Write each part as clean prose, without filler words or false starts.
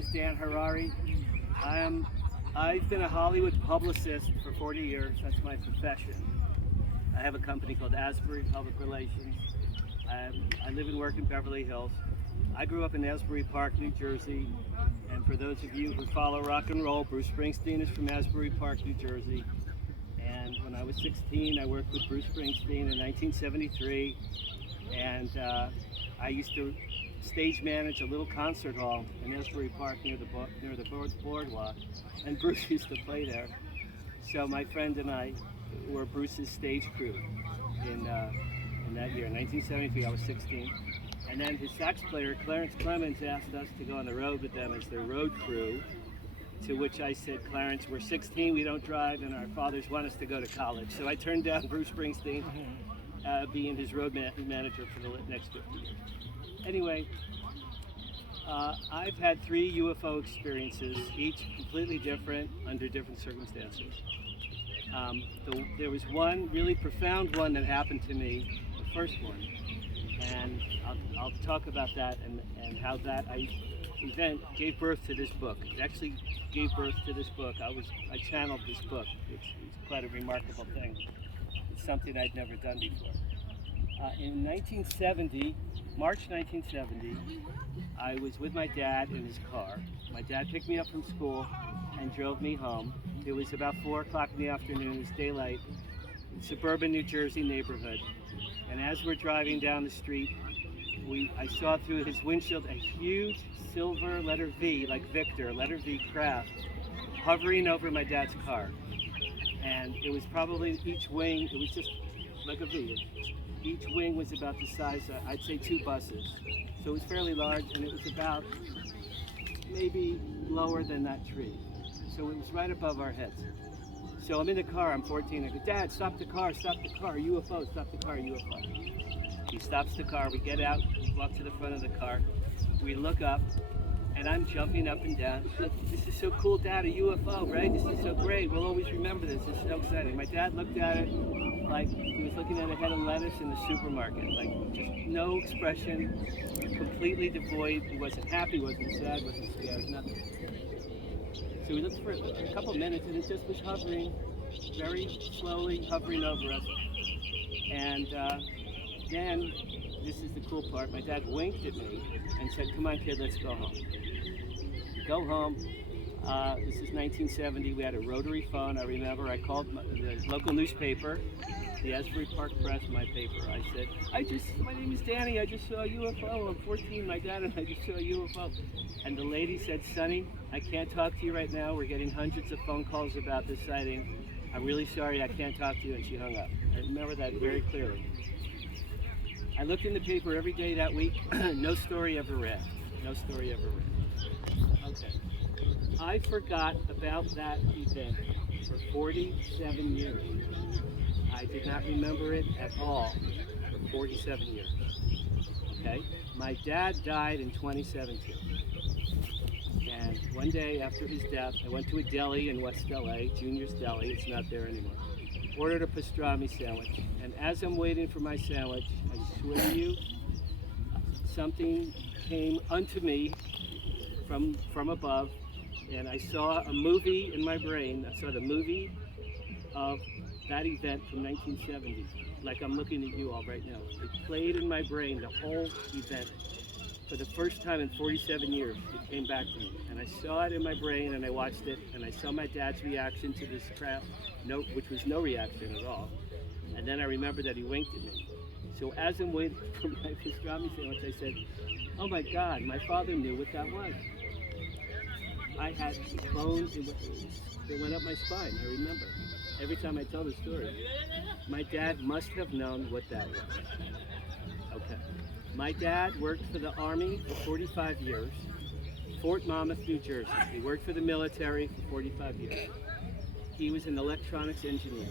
is Dan Harary. I've been a Hollywood publicist for 40 years. That's my profession. I have a company called Asbury Public Relations. I live and work in Beverly Hills. I grew up in Asbury Park, New Jersey. And for those of you who follow rock and roll, Bruce Springsteen is from Asbury Park, New Jersey. And when I was 16, I worked with Bruce Springsteen in 1973. And I used to stage manage a little concert hall in Asbury Park near the boardwalk. And Bruce used to play there. So my friend and I were Bruce's stage crew in that year, 1973. I was 16. And then his sax player, Clarence Clemens, asked us to go on the road with them as their road crew, to which I said, Clarence, we're 16, we don't drive, and our fathers want us to go to college. So I turned down Bruce Springsteen, being his road manager for the next 50 years. Anyway, I've had 3 UFO experiences, each completely different under different circumstances. There was one really profound one that happened to me, the first one. And I'll talk about that and how that event gave birth to this book. It actually gave birth to this book. I channeled this book. It's quite a remarkable thing. It's something I'd never done before. In 1970, March 1970, I was with my dad in his car. My dad picked me up from school and drove me home. It was about 4 o'clock in the afternoon. It was daylight. Suburban New Jersey neighborhood. And as we're driving down the street, I saw through his windshield a huge silver letter V, like Victor, letter V craft, hovering over my dad's car. And it was probably each wing, it was just like a V. Each wing was about the size of, I'd say, 2 buses. So it was fairly large, and it was about maybe lower than that tree. So it was right above our heads. So I'm in the car, I'm 14, I go, Dad, stop the car, UFO, stop the car, UFO. He stops the car, we get out, walk to the front of the car, we look up, and I'm jumping up and down. Look, this is so cool, Dad, a UFO, right? This is so great, we'll always remember this, it's so exciting. My dad looked at it like he was looking at a head of lettuce in the supermarket, like just no expression, completely devoid. He wasn't happy, wasn't sad, wasn't scared, nothing. So we looked for a couple minutes, and it just was hovering, very slowly hovering over us. And then, this is the cool part, my dad winked at me and said, come on kid, let's go home. We go home. This is 1970, we had a rotary phone. I remember I called the local newspaper, the Asbury Park Press, my paper. I said, my name is Danny, I just saw a UFO. I'm 14, my dad and I just saw a UFO. And the lady said, Sonny, I can't talk to you right now. We're getting hundreds of phone calls about this sighting. I'm really sorry, I can't talk to you, and she hung up. I remember that very clearly. I looked in the paper every day that week. No story ever read. No story ever read. Okay. I forgot about that event for 47 years. I did not remember it at all for 47 years. Okay? My dad died in 2017. And one day after his death, I went to a deli in West LA, Junior's Deli, it's not there anymore. Ordered a pastrami sandwich. And as I'm waiting for my sandwich, I swear to you, something came unto me from above, and I saw a movie in my brain. I saw the movie of that event from 1970, like I'm looking at you all right now. It played in my brain, the whole event. For the first time in 47 years, it came back to me. And I saw it in my brain, and I watched it, and I saw my dad's reaction to this crap, which was no reaction at all. And then I remembered that he winked at me. So as I'm waiting for my pastrami sandwich, I said, oh my God, my father knew what that was. I had bones, it went up my spine, I remember. Every time I tell the story. My dad must have known what that was. Okay. My dad worked for the Army for 45 years, Fort Monmouth, New Jersey. He worked for the military for 45 years. He was an electronics engineer.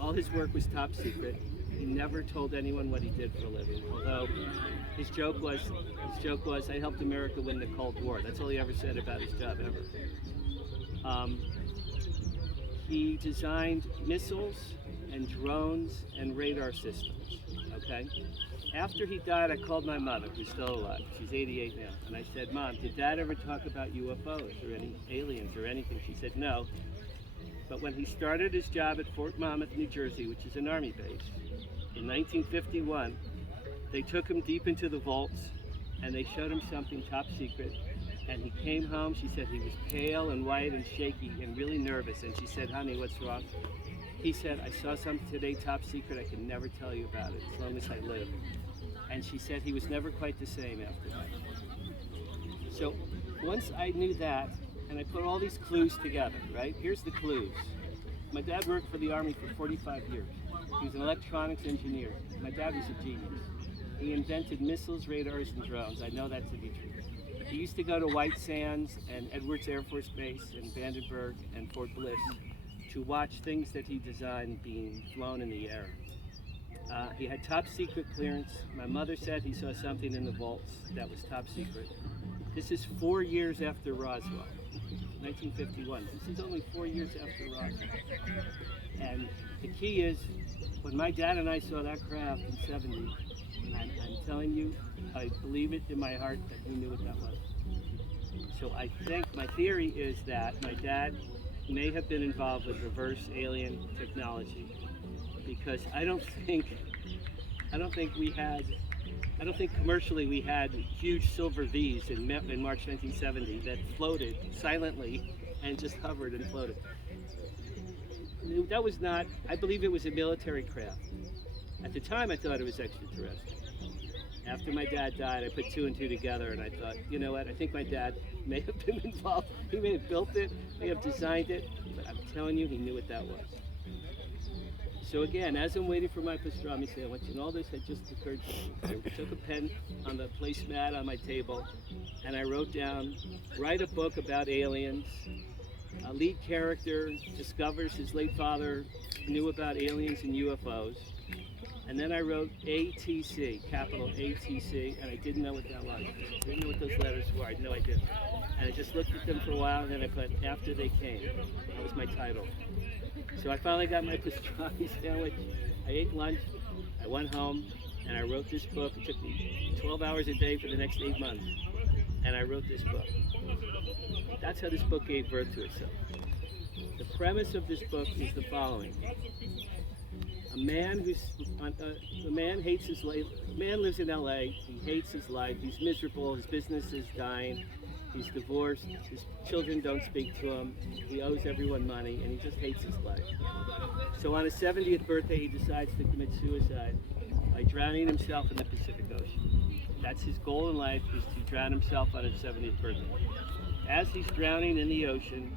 All his work was top secret. He never told anyone what he did for a living, although his joke was, I helped America win the Cold War. That's all he ever said about his job ever. He designed missiles and drones and radar systems, okay? After he died, I called my mother, who's still alive. She's 88 now. And I said, Mom, did Dad ever talk about UFOs or any aliens or anything? She said, no. But when he started his job at Fort Monmouth, New Jersey, which is an Army base, in 1951, they took him deep into the vaults and they showed him something top secret. And he came home, she said he was pale and white and shaky and really nervous. And she said, honey, what's wrong? He said, I saw something today, top secret, I can never tell you about it as long as I live. And she said he was never quite the same after that. So once I knew that, and I put all these clues together, right? Here's the clues. My dad worked for the Army for 45 years. He was an electronics engineer. My dad was a genius. He invented missiles, radars, and drones. I know that to be true. He used to go to White Sands and Edwards Air Force Base and Vandenberg and Fort Bliss to watch things that he designed being flown in the air. He had top secret clearance. My mother said he saw something in the vaults that was top secret. This is 4 years after Roswell, 1951. This is only 4 years after Roswell. And the key is, when my dad and I saw that craft in 70, I'm telling you, I believe it in my heart that he knew what that was. So I think, my theory is that my dad may have been involved with reverse alien technology, because I don't think commercially we had huge silver V's in March 1970 that floated silently and just hovered and floated. That was not, I believe it was a military craft. At the time I thought it was extraterrestrial. After my dad died, I put two and two together and I thought, you know what, I think my dad may have been involved. He may have built it, may have designed it, but I'm telling you, he knew what that was. So again, as I'm waiting for my pastrami sandwich, and all this had just occurred to me, I took a pen on the placemat on my table, and I wrote down, write a book about aliens. A lead character discovers his late father knew about aliens and UFOs. And then I wrote ATC, capital ATC, and I didn't know what that was. I didn't know what those letters were, I had no idea. And I just looked at them for a while, and then I put, after they came. That was my title. So I finally got my pastrami sandwich. I ate lunch, I went home, and I wrote this book. It took me 12 hours a day for the next 8 months. And I wrote this book. That's how this book gave birth to itself. The premise of this book is the following. A man hates his life. A man lives in LA. He hates his life. He's miserable. His business is dying. He's divorced. His children don't speak to him. He owes everyone money, and he just hates his life. So on his 70th birthday, he decides to commit suicide by drowning himself in the Pacific Ocean. That's his goal in life, is to drown himself on his 70th birthday. As he's drowning in the ocean,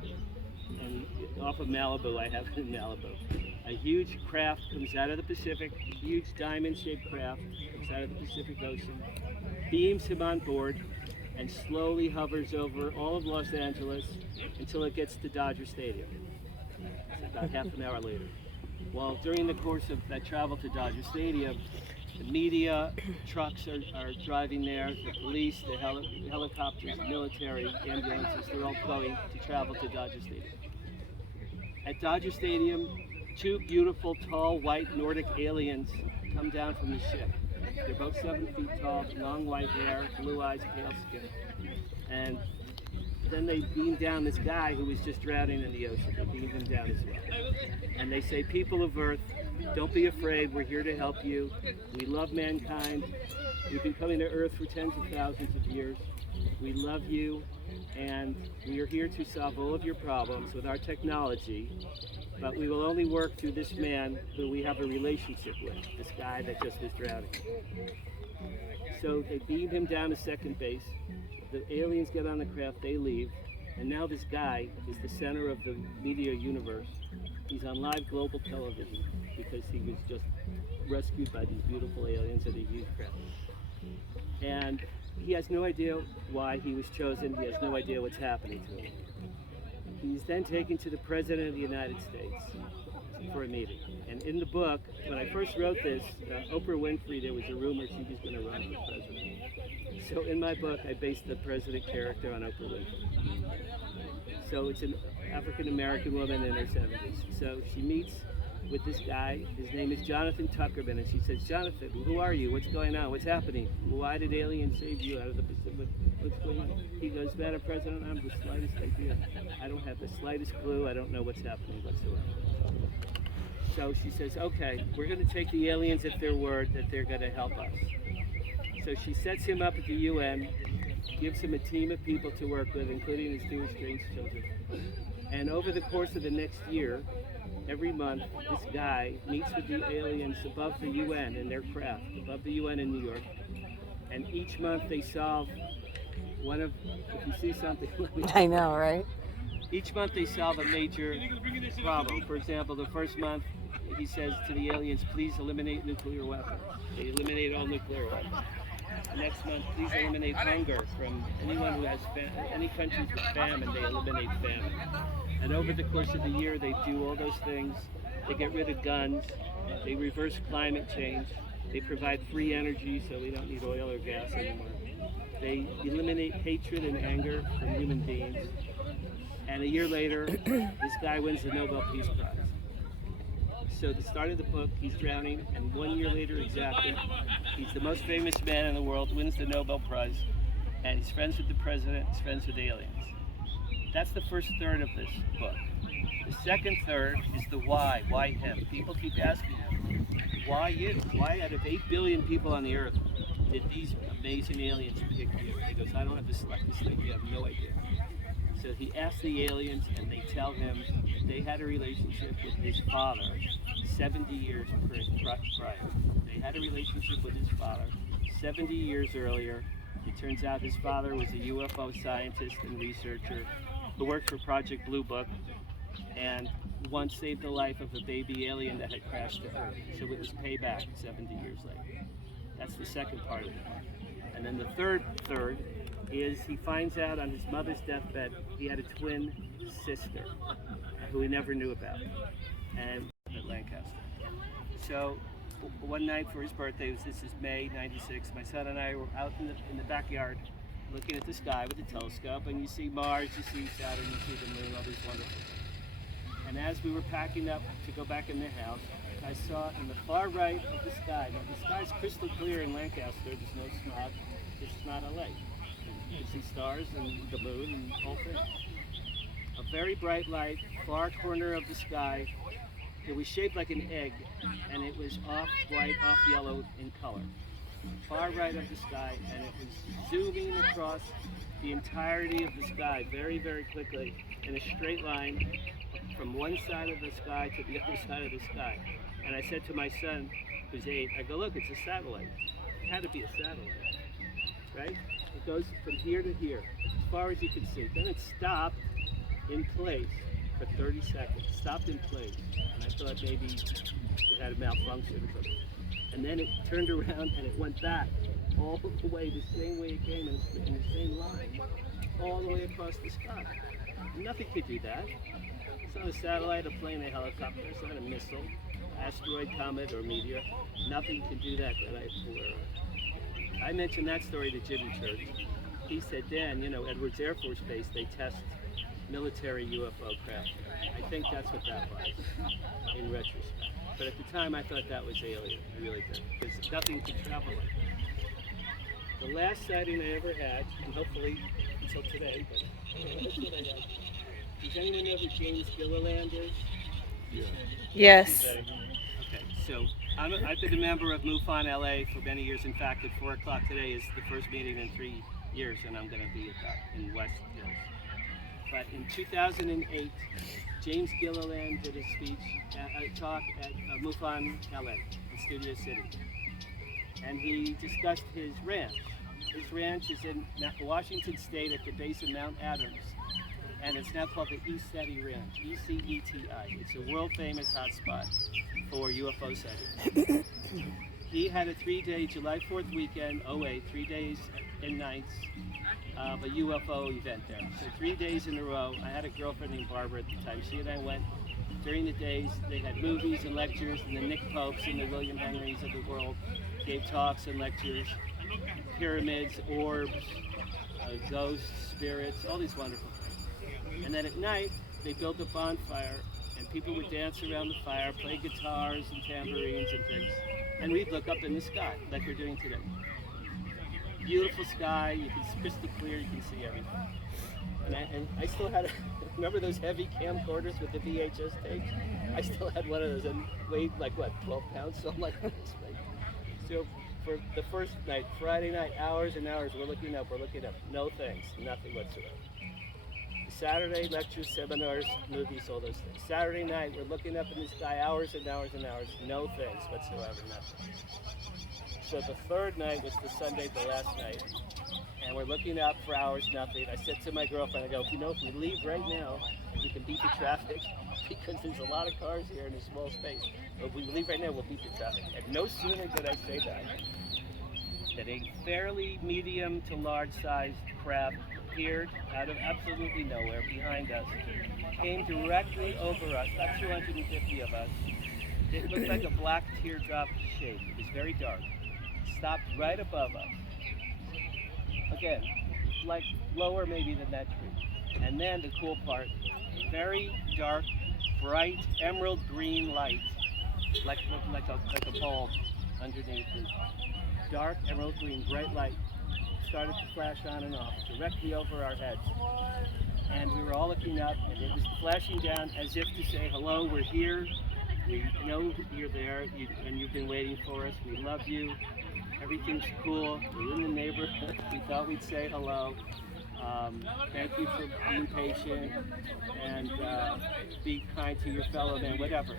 and off of Malibu, I have it in Malibu, a huge craft comes out of the Pacific, a huge diamond-shaped craft comes out of the Pacific Ocean, beams him on board, and slowly hovers over all of Los Angeles until it gets to Dodger Stadium. It's about half an hour later. Well, during the course of that travel to Dodger Stadium, the media, trucks are driving there, the police, the helicopters, the military, ambulances, they're all going to travel to Dodger Stadium. At Dodger Stadium, two beautiful, tall, white Nordic aliens come down from the ship. They're both 7 feet tall, long white hair, blue eyes, pale skin. And then they beam down this guy who was just drowning in the ocean. They beam him down as well. And they say, people of Earth, don't be afraid, we're here to help you. We love mankind. We've been coming to Earth for tens of thousands of years. We love you, and we are here to solve all of your problems with our technology, but we will only work through this man who we have a relationship with, this guy that just was drowning. So they beam him down to second base. The aliens get on the craft, they leave, and now this guy is the center of the media universe. He's on live global television because he was just rescued by these beautiful aliens in a huge craft. And he has no idea why he was chosen. He has no idea what's happening to him. He's then taken to the President of the United States for a meeting. And in the book, when I first wrote this, Oprah Winfrey, there was a rumor she was going to run for president. So in my book, I based the president character on Oprah Winfrey. So it's an African-American woman in her 70s. So she meets with this guy. His name is Jonathan Tuckerman, and she says, Jonathan, who are you? What's going on? What's happening? Why did aliens save you out of the Pacific? What's going on? He goes, Madam President, I don't have the slightest idea. I don't have the slightest clue. I don't know what's happening whatsoever. So she says, okay, we're going to take the aliens at their word that they're going to help us. So she sets him up at the UN, gives him a team of people to work with, including his two estranged children. And over the course of the next year, every month, this guy meets with the aliens above the UN in their craft, above the UN in New York. And each month they solve one of, if you see something, let me I know, right? Each month they solve a major problem. For example, the first month he says to the aliens, please eliminate nuclear weapons. They eliminate all nuclear weapons. The next month, please eliminate hunger from anyone who has any countries with famine, they eliminate famine. And over the course of the year, they do all those things. They get rid of guns. They reverse climate change. They provide free energy so we don't need oil or gas anymore. They eliminate hatred and anger from human beings. And a year later, this guy wins the Nobel Peace Prize. So at the start of the book, he's drowning, and 1 year later exactly, he's the most famous man in the world, wins the Nobel Prize, and he's friends with the president, he's friends with aliens. That's the first third of this book. The second third is the why him? People keep asking him, why you? Why out of 8 billion people on the earth did these amazing aliens pick you? He goes, I don't have the slightest idea, I have no idea. So he asks the aliens, and they tell him they had a relationship with his father 70 years prior. They had a relationship with his father 70 years earlier. It turns out his father was a UFO scientist and researcher who worked for Project Blue Book and once saved the life of a baby alien that had crashed to Earth. So it was payback 70 years later. That's the second part of it. And then the third is he finds out on his mother's deathbed he had a twin sister who he never knew about, and at Lancaster. So one night for his birthday, this is May '96, my son and I were out in the backyard looking at the sky with a telescope, and you see Mars, you see Saturn, you see the moon, all these wonderful things. And as we were packing up to go back in the house, I saw in the far right of the sky, now the sky's crystal clear in Lancaster, there's no smog, it's not a lake. You can see stars and the moon and the whole thing. A very bright light, far corner of the sky. It was shaped like an egg, and it was off white, off yellow in color. Far right of the sky, and it was zooming across the entirety of the sky very, very quickly in a straight line from one side of the sky to the other side of the sky. And I said to my son, who's 8, I go, look, it's a satellite. It had to be a satellite, right? It goes from here to here, as far as you can see. Then it stopped in place for 30 seconds, stopped in place. And I thought maybe it had a malfunction or something. And then it turned around and it went back all the way, the same way it came, in the same line, all the way across the sky. And nothing could do that. It's not a satellite, a plane, a helicopter, it's not a missile, asteroid, comet, or meteor. Nothing can do that I'm aware of. I mentioned that story to Jim in church. He said, Dan, you know, Edwards Air Force Base, they test military UFO craft. I think that's what that was, in retrospect. But at the time, I thought that was alien. I really did, because nothing could travel like that. The last sighting I ever had, and hopefully until today, but that's what I had. Does anyone know who James Gilliland is? Yeah. Yes. Okay, so I've been a member of MUFON LA for many years. In fact, at 4 o'clock today is the first meeting in 3 years, and I'm going to be at that in West Hills. But in 2008, James Gilliland did a speech, a talk at MUFON LA in Studio City. And he discussed his ranch. His ranch is in Washington State at the base of Mount Adams. And it's now called the ECETI Ranch, E-C-E-T-I. It's a world-famous hotspot for UFO sightings. He had a 3-day July 4th weekend, 08, 3 days and nights of a UFO event there. So 3 days in a row. I had a girlfriend named Barbara at the time. She and I went during the days. They had movies and lectures, and the Nick Popes and the William Henrys of the world gave talks and lectures, pyramids, orbs, ghosts, spirits, all these wonderful things. And then at night, they built a bonfire and and people would dance around the fire, play guitars and tambourines and things, and we'd look up in the sky like we're doing today. Beautiful sky, you can crystal clear, you can see everything. And I still had, remember those heavy camcorders with the VHS tapes? I still had one of those and weighed like what, 12 pounds, something like that. So for the first night, Friday night, hours and hours, we're looking up, no thanks, nothing whatsoever. Saturday, lectures, seminars, movies, all those things. Saturday night, we're looking up in the sky, hours and hours and hours, no things whatsoever, nothing. So the third night was the Sunday, the last night, and we're looking up for hours, nothing. I said to my girlfriend, I go, you know, if we leave right now, we can beat the traffic, because there's a lot of cars here in a small space. But if we leave right now, we'll beat the traffic. And no sooner did I say that a fairly medium to large sized crab appeared out of absolutely nowhere behind us, came directly over us, about 250 of us. It looked like a black teardrop shape. It was very dark. Stopped right above us. Again, like lower maybe than that tree. And then the cool part, very dark, bright, emerald green light, like a bulb underneath it. Dark, emerald green, bright light started to flash on and off directly over our heads. And we were all looking up, and it was flashing down as if to say, hello, we're here. We know you're there, and you've been waiting for us. We love you. Everything's cool. We're in the neighborhood. We thought we'd say hello. Thank you for being patient, and be kind to your fellow man, whatever.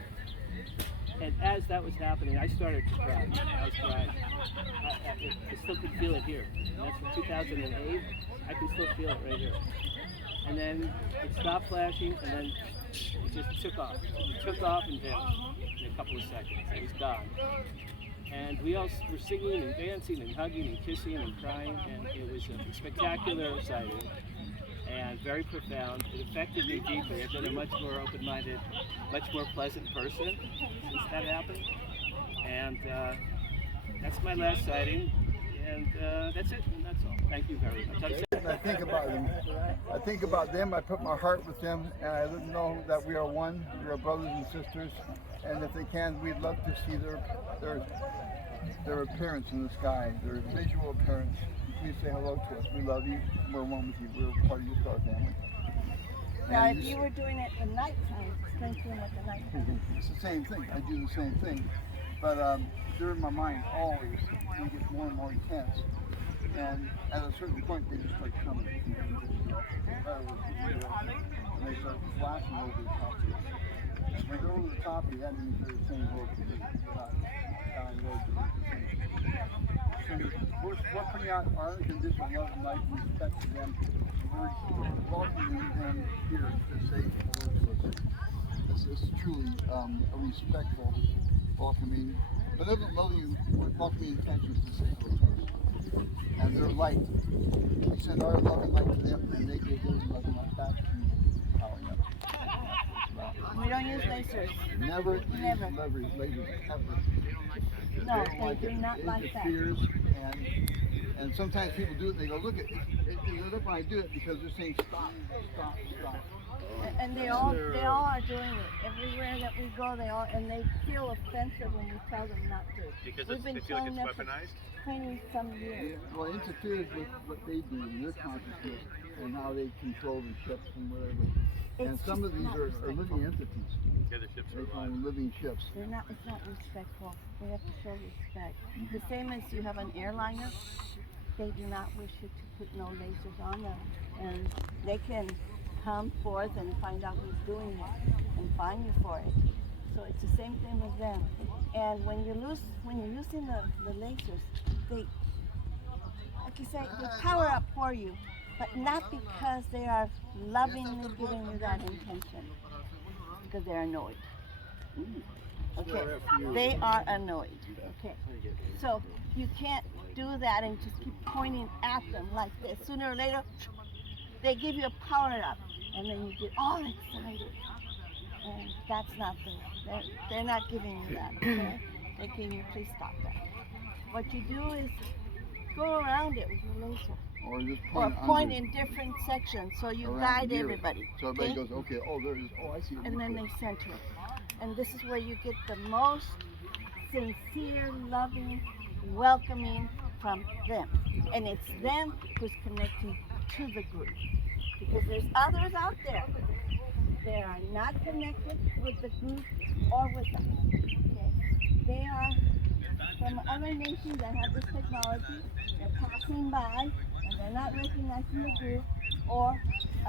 And as that was happening, I started to cry. I was crying. I still could feel it here. And that's from 2008. I can still feel it right here. And then it stopped flashing, and then it just took off. It took off and vanished in a couple of seconds. It was gone. And we all were singing and dancing and hugging and kissing and crying, and it was a spectacular sighting and very profound. It affected me deeply. I've been a much more open-minded, much more pleasant person since that happened. And that's my last sighting, and that's it, and that's all. Thank you very much. I think about them. I think about them. I put my heart with them, and I let them know that we are one. We are brothers and sisters, and if they can, we'd love to see their appearance in the sky, their visual appearance. Please say hello to us. We love you. We're one with you. We're part of your star family. Now, if you were doing it at nighttime, explain to them what the nighttime is. It's the same thing. I do the same thing, but they're in my mind always. They get more and more intense, and at a certain point, they just start coming. And they start flashing over the top of us. When they're over the top of you, that means they're the same road to you. They're not down the road to you. We're putting out our unconditional love and life and respect to them. We're welcoming them here to say hello to us. This is truly a respectful, welcoming, benevolent, welcoming intentions to say hello to us. And their light, we send our love and light to them, and they give their love and light back to our love. We don't use lasers. Never use lasers, ever. No, they do not like that. And sometimes people do it and they go, look, it lit up when I do it because they're saying stop, stop, stop. And they all are doing it. Everywhere that we go, and they feel offensive when we tell them not to. Because We've been they feel like it's telling them weaponized? for 20-some years. Well, it interferes with what they do in their consciousness and how they control the ships and whatever. And some of these are living entities. Yeah, the ships They are call alive. them living ships. It's not respectful. We have to show respect. The same as you have an airliner, they do not wish you to put no lasers on them. And they can come forth and find out who's doing it and fine you for it. So it's the same thing with them. And when you're using the lasers, they, like you say, they power up for you, but not because they are lovingly giving you that intention, because they're annoyed. Okay, they are annoyed. Okay, so you can't do that and just keep pointing at them like this. Sooner or later, they give you a power up, and then you get all excited. And that's not they're not giving you that. Okay, they're giving you, please stop that. What you do is go around it with your laser. Or just or point, point under, in different sections so you around guide near it. everybody. So everybody okay? goes, okay, oh, there it is. Oh, I see it. And then they center it. And this is where you get the most sincere, loving, welcoming from them. And it's them who's connecting to the group. Because there's others out there that are not connected with the group or with us. Okay? They are from other nations that have this technology. They're passing by and they're not recognizing the group or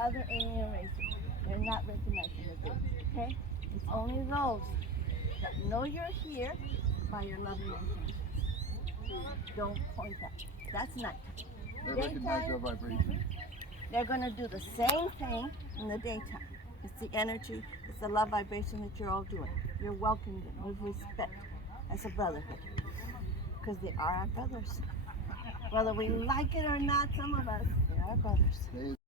other alien races. They're not recognizing the group. Okay? It's only those that know you're here by your loving intentions. Don't point that. That's nighttime. They recognize our vibration. They're going to do the same thing in the daytime. It's the energy, it's the love vibration that you're all doing. You're welcoming them with respect as a brotherhood. Because they are our brothers. Whether we like it or not, some of us, they are our brothers.